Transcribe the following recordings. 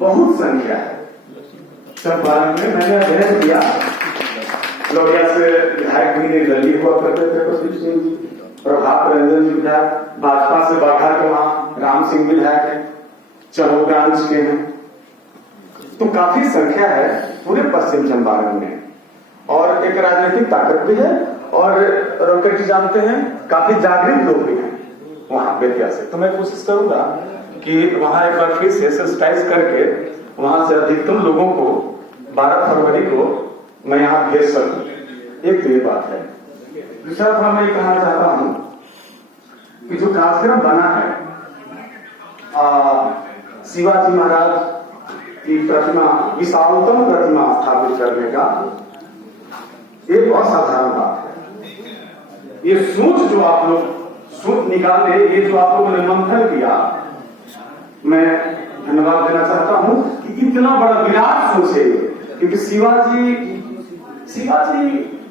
बहुत संख्या है। चंपारण में मैंने अध्ययन किया, लोहिया से विधायक भी निर्दलीय हुआ करते थे प्रदीप सिंह जी, प्रभात रंजन जी विधायक, भाजपा से बाघा के वहां राम सिंह विधायक है, चौब्रांच के हैं, तो काफी संख्या है पूरे पश्चिम चंपारण में। और एक राजनीतिक ताकत भी है, और रोकेट जी जानते हैं काफी जागृत लोग भी हैं वहां बेतिया से। तो मैं कोशिश करूंगा कि वहां एक बार फिर से सेंसिटाइज करके वहां से अधिकतम लोगों को 12 फरवरी को मैं यहाँ भेज सकूं। एक तो ये बात है। दूसरा बात मैं ये कहना चाहता हूं कि जो कार्यक्रम बना है शिवाजी महाराज की प्रतिमा, विशालतम प्रतिमा स्थापित करने का, एक असाधारण बात है। ये सोच जो आप लोग सोच निकाले, ये जो आप लोगों ने मंथन किया, मैं धन्यवाद देना चाहता हूं कि इतना बड़ा विराट सोच है। क्योंकि शिवाजी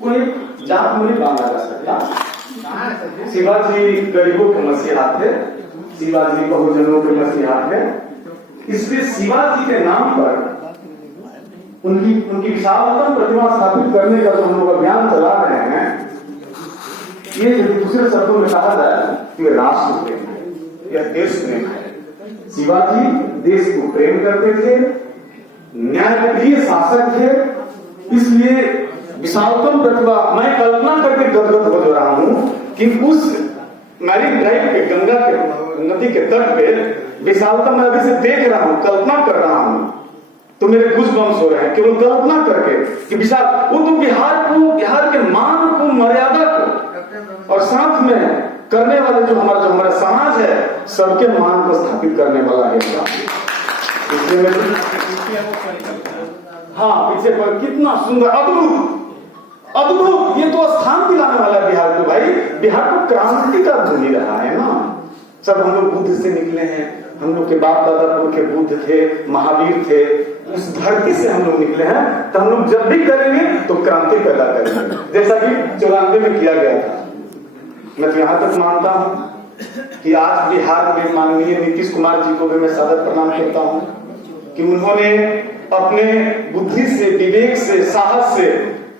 को एक जात में नहीं बांधा जा सकता। शिवाजी गरीबों के मसीहा थे, शिवाजी बहुजनों के मसीहा थे, इसलिए शिवाजी के नाम पर उनकी विशालतम प्रतिमा स्थापित करने का जो हम लोग अभियान चला रहे हैं, ये दूसरे शब्दों में कहा जाए कि ये राष्ट्र प्रेम है, यह देश प्रेम है। शिवाजी देश को प्रेम करते थे, न्यायप्रिय शासक थे, इसलिए विशालतम प्रतिभा, मैं कल्पना करके गदगद हो रहा हूं कि उस मैरिन ड्राइव के गंगा के नदी के तट पे विशालतम, मैं अभी से देख रहा हूं, कल्पना कर रहा हूं, तो मेरे गूज़बम्प्स हो रहे हैं केवल कल्पना करके कि विशाल, वो तो बिहार के मान को, मर्यादा को, और साथ में करने वाले जो हमारा समाज है, सबके मान को स्थापित करने वाला है। इसलिए मैं पीछे पर कितना सुंदर, अद्भुत, ये तो स्थान दिलाने वाला बिहार को। भाई बिहार को क्रांति का भूमि रहा है ना। सब हम लोग बुद्ध से निकले हैं, हम लोग के बाप दादा के बुद्ध थे, महावीर थे, उस धरती से हम लोग निकले हैं। तो हम लोग जब भी करेंगे तो क्रांति पैदा करेंगे, जैसा कि 94 में किया गया था। मैं तो यहां तक मानता हूं कि आज बिहार में माननीय नीतीश कुमार जी को भी मैं सादर प्रणाम करता हूं कि उन्होंने अपने बुद्धि से, विवेक से, साहस से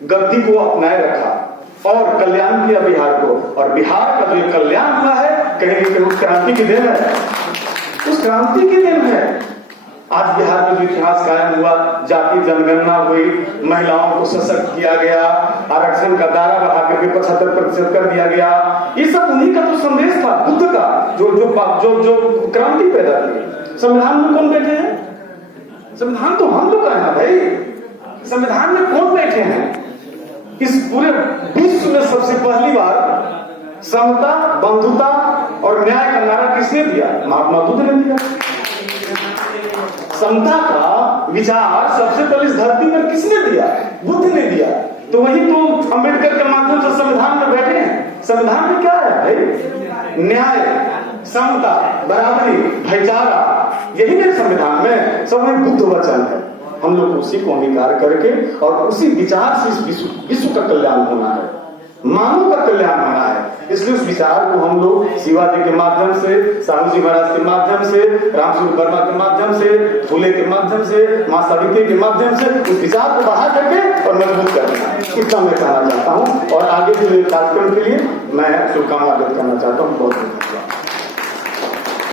गद्दी को अपनाए रखा और कल्याण किया बिहार को। और बिहार का जो कल्याण हुआ है, कहीं न कहीं उस क्रांति की देन है, उस क्रांति की देन है। आज बिहार में जो इतिहास कायम हुआ, जाति जनगणना हुई, महिलाओं को सशक्त किया गया, आरक्षण का दायरा बढ़ा करके 75% कर दिया गया, ये सब उन्हीं का तो संदेश था, बुद्ध का, जो क्रांति पैदा की। संविधान में कौन बैठे हैं? संविधान तो हम लोग का है ना भाई। संविधान में कौन बैठे हैं? इस पूरे विश्व में सबसे पहली बार समता, बंधुता और न्याय का नारा किसने दिया? महात्मा बुद्ध ने दिया। समता का विचार सबसे पहले इस धरती पर किसने दिया? बुद्ध ने दिया। तो वही तो अम्बेडकर के माध्यम से संविधान में बैठे हैं। संविधान में क्या है भाई? न्याय, समता, बराबरी, भाईचारा, यही मेरे संविधान में सब में बुद्ध वचन है। हम लोग उसी को अंगीकार करके और उसी विचार से इस विश्व का कल्याण होना है, मानव का कल्याण होना है। इसलिए उस विचार को हम लोग शिवाजी के माध्यम से, साहू जी महाराज के माध्यम से, रामस्वरूप वर्मा के माध्यम से, फूले के माध्यम से, मां सावित्री के माध्यम से उस विचार को बढ़ा करके और मजबूत करना, इतना मैं कहना चाहता हूँ। और आगे के कार्यक्रम के लिए मैं शुभकामना व्यक्त करना चाहता हूँ। बहुत